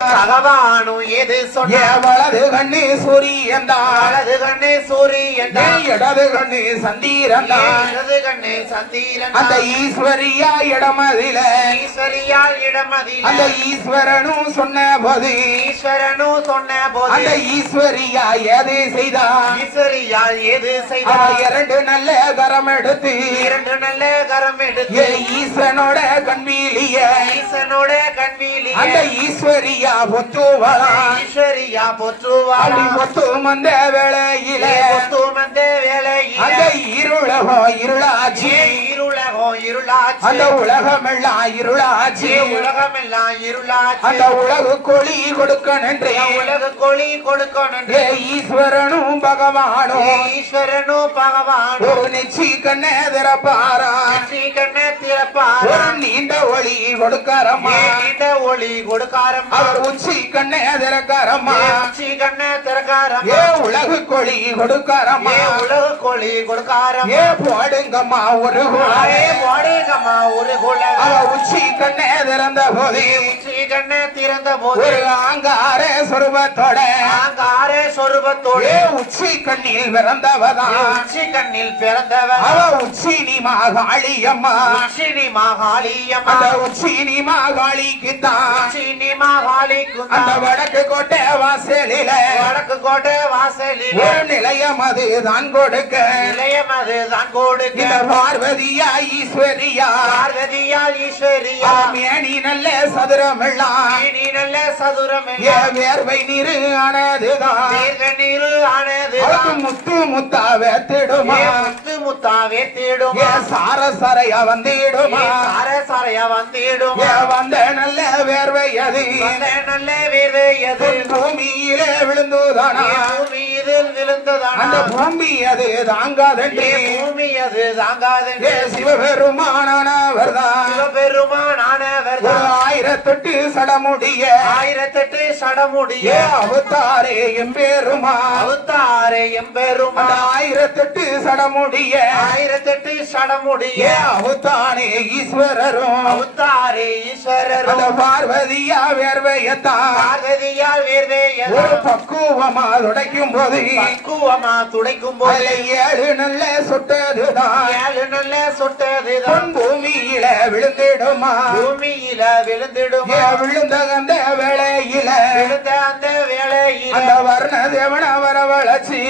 பகவானு எது சொன்ன வலது கண்ணு சூரியன் வலது கண்ணு சூரியன் இடது கண்ணு சந்திரன் இடது கண்ணு சந்திரன் அந்த ஈஸ்வரியா இடமதில ஈஸ்வரியால் இடமதில அந்த ஈஸ்வரனும் சொன்ன போது ஈஸ்வரனும் சொன்ன போது அந்த ஈஸ்வரியா எது செய்தா ஈஸ்வரியால் எது செய்தார் இரண்டு நல்ல கரம் எடுத்து இரண்டு நல்ல கரம் எடுத்து ஈசனோட கண்வீலிய ஈசனோட கண்வீலிய அந்த ஈஸ்வரியா பொத்துவளா ஈஸ்வரியா பொத்துவாளா பொத்து வந்த வேளையில பொத்து வந்த வேளையில அந்த இருளகோ இருளாச்சி இருளகோ இருளாச்சி அந்த உலகமெல்லாம் இருளாச்சி உலகமெல்லாம் இருளாச்சி அந்த உலகு கொழி கொடுக்க நன்றி உலக கொழி கொடுக்க நன்றி ஈஸ்வரனும் பகவானும் ஈஸ்வரனும் பகவானும் ஒரு நெச்சி கண்ணே திறப்பாரா நெச்சி கண்ணே திறப்பாரா ஒரு நீண்ட ஒளி கொடுக்காரம்மா நீண்ட ஒளி கொடுக்காரம்மா அவர் உச்சி கண்ணே திறக்காரம்மா உச்சி கண்ணே திறக்காரம்மா உலகு கொழி கொடுக்காரம்மா உலக கொழி கொடுக்காரம்மா போடுங்கம்மா ஒரு போடுங்கம்மா ஒரு குல உச்சி கண்ணே திறந்த போது உச்சி கண்ணே திறந்த போது ஒரு ஆங்கார சொருபத்தோட ஆங்கார சொருபத்தோட உச்சி கண்ணில் பிறந்தவதான் உச்சி கண்ணில் பிறந்தவன் அவ உச்சினி மாகாளியம்மா உச்சினி மாகாளியம்மா அந்த உச்சினி மாகாளிக்கு தான் உச்சினி மாகாளிக்கு அந்த வடக்கு கோட்டை வாசலில வடக்கு கோட்டை வாசலில் ஒரு நிலையம் அது தான் கொடுக்க நிலையம் அது தான் கொடுக்க இந்த பார்வதியா ஈஸ்வரியா பார்வதியால் ஈஸ்வரியா மேனி நல்ல சதுரமெல்லாம் நீ நல்ல சதுரம் வேர்வை நீரு ஆனதுதான் நீர் ஆனது அவருக்கு முத்து முத்தா வேத்திடுமா முத்து முத்தாவே தேடும் சார சரையா வந்திடுமா சார சாரையா வந்திடும் வந்த நல்ல வேர்வை அது நல்ல வேர்வை அது பூமியில விழுந்துதானா பூமி இதில் விழுந்ததானா அந்த பூமி அது தாங்காதே பூமி அது தாங்காதே சிவபெருமானவர்தான் சிவபெருமானவர் ஆயிரத்தெட்டு சடமுடிய ஆயிரத்தெட்டு சடமுடிய அவதாரே எம்பெருமா அவதாரே எம்பெருமா ஆயிரத்தெட்டு சடமுடிய ஆயிரத்தெட்டு சடமுடிய அவதானே ஈஸ்வரரும் அவதாரே ஈஸ்வரரும் பார்வதியா வேர்வையத்தான் பார்வதியால் வேர்வை ஒரு பக்குவமா துடைக்கும் போது பக்குவமா துடைக்கும் போது ஏழு நல்ல சொட்டதுதான் ஏழு நல்ல சொட்டதுதான் பூமியில விழுந்திடுமா பூமியில விழுந்திடும் விழுந்த அந்த வேளையில விழுந்த அந்த வேளையில அந்த வர்ண தேவன வரவழைச்சி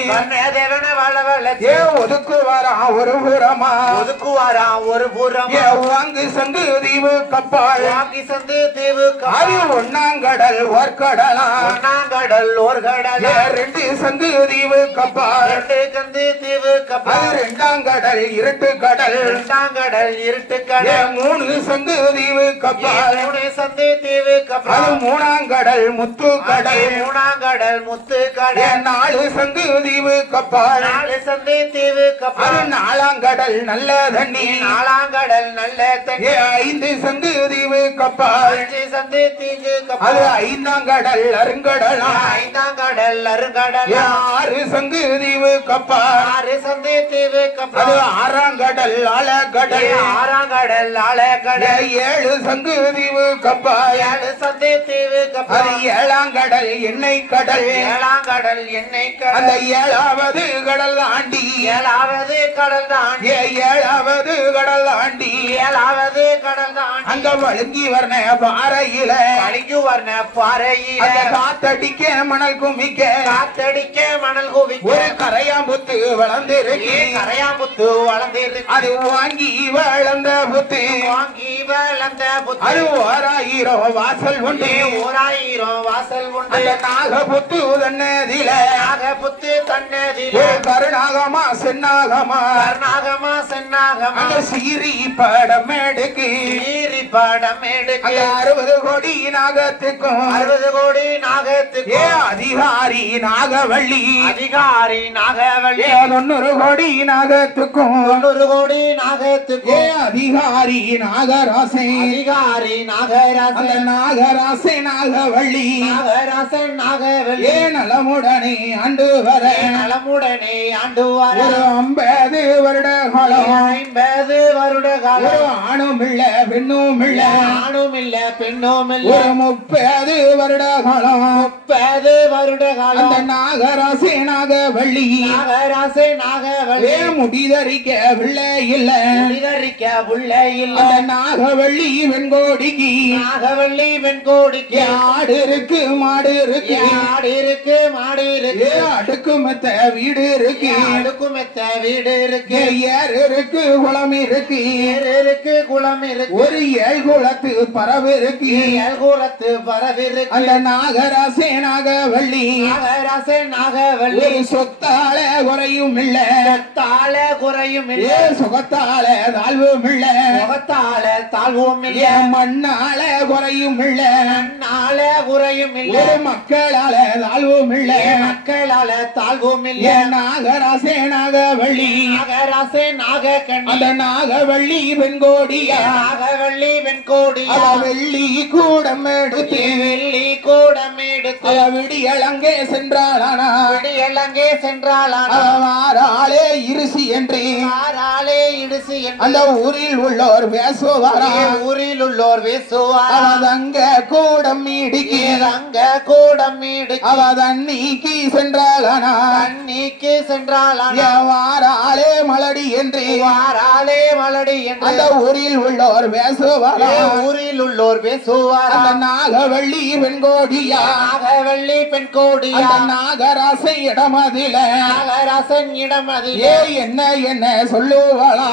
தேவன வளவளச்சி ஒதுக்குவாரா ஒரு புறமா ஒதுக்குவாரா ஒரு புறம் வாங்கு சங்கு தீவு கப்பால் வாங்கி சந்து தீவு அது ஒன்னாங்கடல் ஓர்கடலா ஒன்னாங்கடல் ஓர் கடல் ரெண்டு சங்கு தீவு கப்பால் ரெண்டு கந்து தீவு கப்பல் ரெண்டாம் கடல் இருட்டு கடல் இரண்டாங்கடல் இருட்டு கடல் மூணு சங்கு தீவு கப்பால் மூணு சந்து தீவு கப்பல் அது மூணாம் கடல் முத்து கடல் மூணாங்கடல் முத்து கடல் நாலு சங்கு தீவு கப்பால் நாலு சந்து தீவு கப்பல் அது நாலாம் கடல் நல்ல தண்ணி நாலாங்கடல் நல்ல தண்ணி ஐந்து சங்கு தீவு கப்பால் அஞ்சு சந்து தீவு அது கப்பல் ஐந்தாம் கடல் அருங்கடலா ஐந்தாங்கடல் அருங்கடல் ஆறு சங்கு தீவு கப்பால் ஆறு சந்து தீவு அது கப்பல் ஆறாம் கடல் ஆழக்கடல் ஆறாங்கடல் ஆழக்கடல் ஏழு சங்கு தீவு கப்பால் ஏழு சந்து தீவு அது கப்பல் ஏழாம் கடல் எண்ணெய் கடல் ஏழாங்கடல் எண்ணெய் அந்த கடல் ஏழாவது கடல் தாண்டி ஏழாவது கடல் தாண்டி ஏழாவது கடல் தாண்டி ஏழாவது கடல் தாண்டி அங்க வழுங்கி வர்ண பாறையில கலிக்கு வர்ண பாறையில அந்த காத்தடிக்க மணல் குமிக்க காத்தடிக்க மணல் குவிக்க ஒரு கரையாம்புத்து வளர்ந்திருக்கு கரையாம்புத்து வளர்ந்திருக்கு அது வாங்கி வளர்ந்த புத்து வாங்கி வளர்ந்த புத்து அது ஓராயிரம் வாசல் உண்டு ஓராயிரம் வாசல் உண்டு அந்த நாகபுத்து தன்னதில நாகபுத்து தன்னதில ஒரு கருணாகமா சென்னாகமா கர்நாகமா சென்னாகமா அந்த சீரி படம் எடுக்கு ஈரி படம் எடுக்க அந்த 60 கோடி நாகத்துக்கும் 60 கோடி நாகத்துக்கு அதிகாரி நாகவள்ளி அதிகாரி நாகவள்ளி 90 கோடி நாகத்துக்கும் 90 கோடி நாகத்துக்கு அதிகாரி நாகராசை அதிகாரி நாகராசன் அந்த நாகராசை நாகவள்ளி நாகராசன் நாகவள்ளி நலமுடனே ஆண்டு வர நலமுடனே ஆண்டு வர ஒரு 50 வருட காலம் 50 வருட காலம் ஆணும் இல்ல பெண்ணும் ஆணும் இல்ல ஆணும் இல்ல பெண்ணும் இல்ல ஒரு 30 வருட காலம் 30 வருட காலம் அந்த நாகராசே நாகவள்ளி நாகராசே நாகவள்ளி முடிதறிக்க பிள்ளை இல்ல முடிதறிக்க புள்ள இல்ல அந்த நாகவள்ளி வெண்கோடிக்கு நாகவள்ளி வெண்கோடிக்கு ஆடு இருக்கு மாடு இருக்கு ஆடு இருக்கு மாடு இருக்கு அடுக்கு மெத்த வீடு இருக்கு அடுக்கு மெத்த வீடு இருக்கு ஏர் இருக்கு குளம் இருக்கு ஏர் இருக்கு குளம் இருக்கு ஒரு 7 குளத்து பறவை இருக்கு 7 குளத்து பறவை இருக்கு அந்த நாகராசே நாகவள்ளி நாகராசே நாகவள்ளி ஒரு சொத்தால குறையும் இல்ல சொத்தால குறையும் இல்ல சுகத்தால தாழ்வும் இல்ல முகத்தால தாழ்வும் இல்ல மண்ணால குறையும் இல்ல மண்ணால குறையும் இல்ல ஒரு மக்களால தாழ்வும் இல்ல மக்களால தாழ்வும் இல்ல நாகராசே நாகவள்ளி நாகராசே நாகக்கண்ணி அந்த நாகவள்ளி வெண்கோடியா நாகவள்ளி வெண்கோடியா வெள்ளி கூடம் எடுத்து வெள்ளி கூடம் எடுத்து விடியலங்கே சென்றாளானா விடியலங்கே சென்றாளானா வாராளே இருசி என்று ஆராளே இடுசி என்று அந்த ஊரில் உள்ளோர் பேசுவாரா ஊரில் உள்ளோர் பேசுவார் அங்க கூடம் மீடிக்கு அங்க கூடம் இடுக்கி அவ தண்ணிக்கு சென்றாளானா தண்ணிக்கு சென்றாளானா வாராளே மலடி என்று வாராளே மலடி என்று அந்த ஊரில் உள்ளோர் பேசுவாரா ஊரில் உள்ளோர் பேசுவார் அந்த நாகவள்ளி வெண்கோடியா நாகவள்ளி பெண்கோடியா அந்த நாகராசை இடமதில நாகராசன் இடமதில் என்ன என்ன சொல்லுவாளா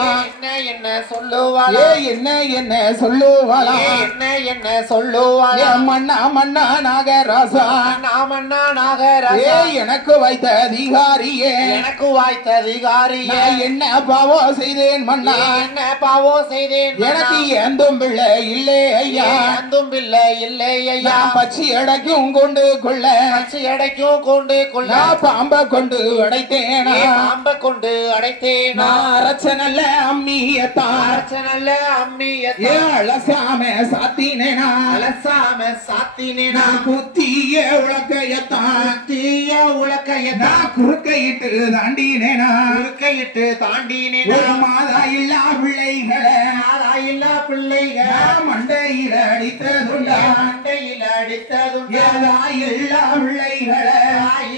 என்ன சொல்லுவாளா என்ன சொல்லுவாளா என்ன என்ன சொல்லுவாளா மன்னா மன்னா நாகராசா நாமண்ணா நாகராஜா எனக்கு வைத்த அதிகாரியே எனக்கு வாய்த்த அதிகாரியே நான் என்ன பாவம் செய்தேன் மன்னா என்ன பாவோ செய்தேன் எனக்கு எந்தும் பிள்ளை இல்லை ஐயா அந்தும் பிள்ளை இல்லை ஐயா நான் பச்சி அடைக்கும் கொண்டு கொள்ள கட்சி அடைக்கும் கொண்டு கொள்ள நான் பாம்பை கொண்டு அடைத்தேனா பாம்பை கொண்டு அடைத்தேன் நான் அரசனல்ல அம்மியத்தான் அரசனல்ல அம்மியத்தை அலசாம சாத்தினேனா அலசாம சாத்தினேனா நான் குத்திய உலக்கையத்தான் தீய உலக்கையத்தை நான் குறுக்கையிட்டு தாண்டினேனா குறுக்கையிட்டு தாண்டினேனா ஒரு மாதா இல்லா பிள்ளைகளை ஆராயில்லா பிள்ளைகள் மண்டையில அடித்ததுண்டா மண்டையில் அடித்ததுண்டா இல்லா பிள்ளைகளை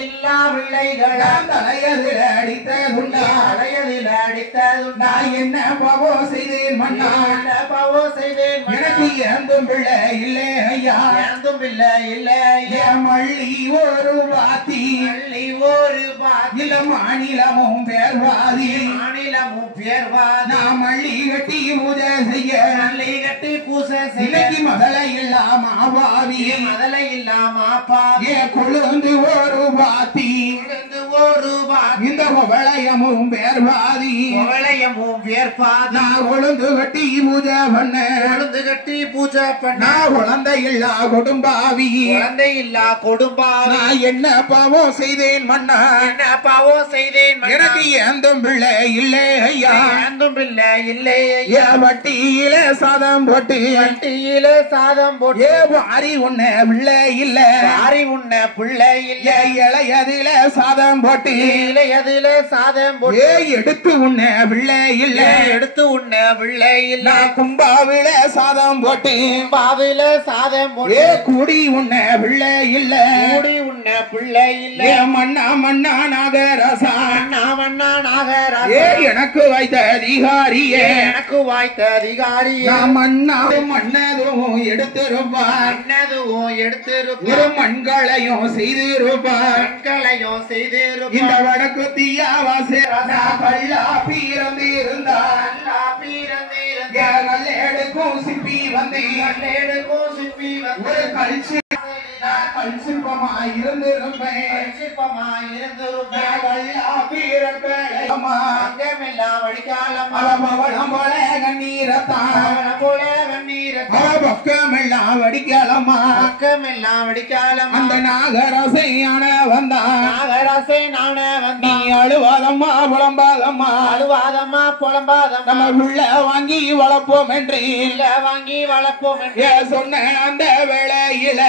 இல்லா பிள்ளைகள் தலையதில் அடித்ததுண்டா அடையதில் அடித்ததுண்டா நான் என்ன பாவம் செய்தேன் மன்னா என்ன பாவோ செய்தேன் எனக்கு எந்தும் பிள்ளை இல்லை ஐயா இறந்தும் பிள்ளை இல்லை என் மள்ளி ஒரு பாத்தி பள்ளி ஒரு பாதி இல்ல மாநிலமும் பேர்வாதி மாநிலமும் பேர்வாதி நான் மள்ளி கட்டி பூஜை செய்ய பள்ளி கட்டி பூசை செய்ய இன்னைக்கு முதல இல்லாம பாவி முதலை இல்லாம பாதி கொழுந்து ஒரு பாத்தி இருந்து ஒரு பாதி இந்த விளையமும் பேர்வாதி வளையமும் பேர்பாதி நான் கொழுந்து கட்டி பூஜை பண்ண கொழுந்து கட்டி பூஜை பண்ண நான் குழந்தை இல்லா கொடும்பாவி குழந்தை இல்லா கொடும்பாவி நான் என்ன பாவம் செய்தேன் மன்னா என்ன பாவோ செய்தேன் எனக்கு எந்தும் பிள்ளை இல்லை ஐயா இறந்தும் பிள்ளை இல்லை என் வட்டியில சாதம் போட்டு வட்டியில சாதம் போட்டு வாரி உன்ன பிள்ளை இல்ல யாரி உன்ன பிள்ளை இல்லை இளையதில சாதம் போட்டு இளையதில சாதம் போட்டு எடுத்து உன்ன பிள்ளை இல்ல எடுத்து உன்ன பிள்ளை இல்லை நான் கும்பாவில சாதம் போட்டு பாவில சாதம் போட்டு கூடி உன்ன பிள்ளை இல்ல கூடி உன்ன பிள்ளை இல்லை மன்னா மன்னா நாகராசா அண்ணா மண்ணா நாகராஜ எனக்கு வைத்த அதிகாரியே எனக்கு வாய்த்த அதிகாரியே நான் மண்ணா மன்னதும் எடுத்திருப்பார் அண்ணதுவும் எடுத்திருப்பார் ஒரு மண்களையும் செய்திருப்பார் கண்களையும் இந்த செய்திருப்பார் வடக்கு தீயாவாசே கல்லா பீரந்து இருந்தார் கல்லேடுக்கும் சிப்பி வந்து கல்லேடுக்கும் சிப்பி வந்து ஒரு கல் சிற்பமா இருந்திருப்பேன் கல்லா பீரப்பேமா அங்கமெல்லாம் அடிக்காலம் பவளம் போல கண்ணீரத்தான் போல வெண்ணீரத்தை பக்கமெல்லாம் வடிக்கலமா பக்கமெல்லாம் அடிக்காலம் அந்த நாகரசையான வந்தான் நாகராசை நான நீ வந்தான் அழுவாதம்மா புலம்பாதம்மா அழுவாதம்மா புலம்பாதம்மா நம்ம உள்ள வாங்கி வளர்ப்போம் என்று இல்ல வாங்கி வளர்ப்போம் என்று சொன்ன அந்த வேளையில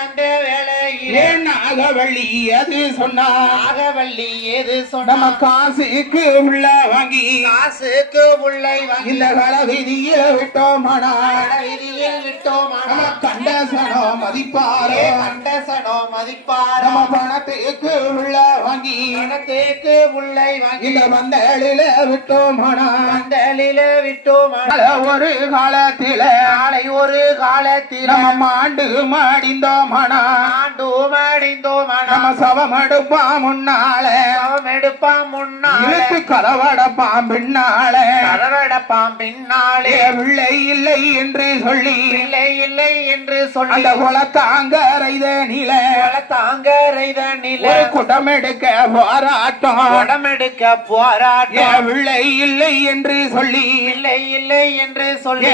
அந்த வேளையில் ஏன் நாகவள்ளி அது சொன்னா நாகவள்ளி ஏது நம்ம சொன்ன காசுக்கு உள்ள வாங்கி காசுக்கு உள்ளை வாங்கி இந்த கள விதிய விட்டோமானா விதியில் விட்டோம் நம்ம கண்டசனோ மதிப்பாரோ கண்டசனோ மதிப்பாரோ நம்ம பணத்துக்கு உள்ள வாங்கி பணத்துக்கு உள்ளை வாங்கி இந்த வந்தலில விட்டோமானா மண்டலில விட்டோம் ஒரு காலத்தில நாளை ஒரு காலத்தில் நம்ம மாண்டு மாடிந்தோமானா ஆண்டோம் அடைந்தோம் நம்ம சவமடுப்பா முன்னால எடுப்பாம் முன்னாலே இழுத்து கலவடப்பாம் பின்னால கதவடப்பாம் பின்னாலே பிள்ளை இல்லை என்று சொல்லி இல்லை இல்லை என்று சொல்லி அந்த குளத்தாங்கரைத நில தாங்கரைத நில ஒரு குடமெடுக்க போராட்டம் உடமெடுக்க போராட்டம் பிள்ளை இல்லை என்று சொல்லி இல்லை இல்லை என்று சொல்லி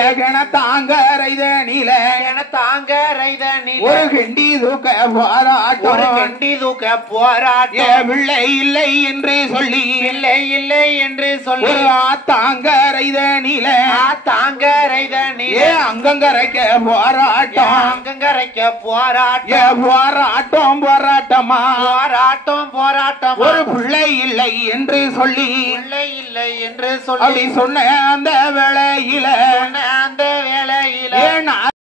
தாங்கரைத நில என தாங்கரைத நில ஒரு கிண்டி தூக்க ஒரு போராட்டம் கண்டி தூக்க போராட்டம் பிள்ளை இல்லை என்று சொல்லி இல்லை இல்லை என்று சொல்லி ஒரு ஆத்தாங்கரைத நில தாங்கரைத நில அங்கங்கரைக்க போராட்டம் அங்கங்கரைக்க போராட்டம் போராட்டம் போராட்டமா போராட்டம் போராட்டம் ஒரு பிள்ளை இல்லை என்று சொல்லி இல்லை இல்லை என்று அப்படி சொல்லி சொன்ன அந்த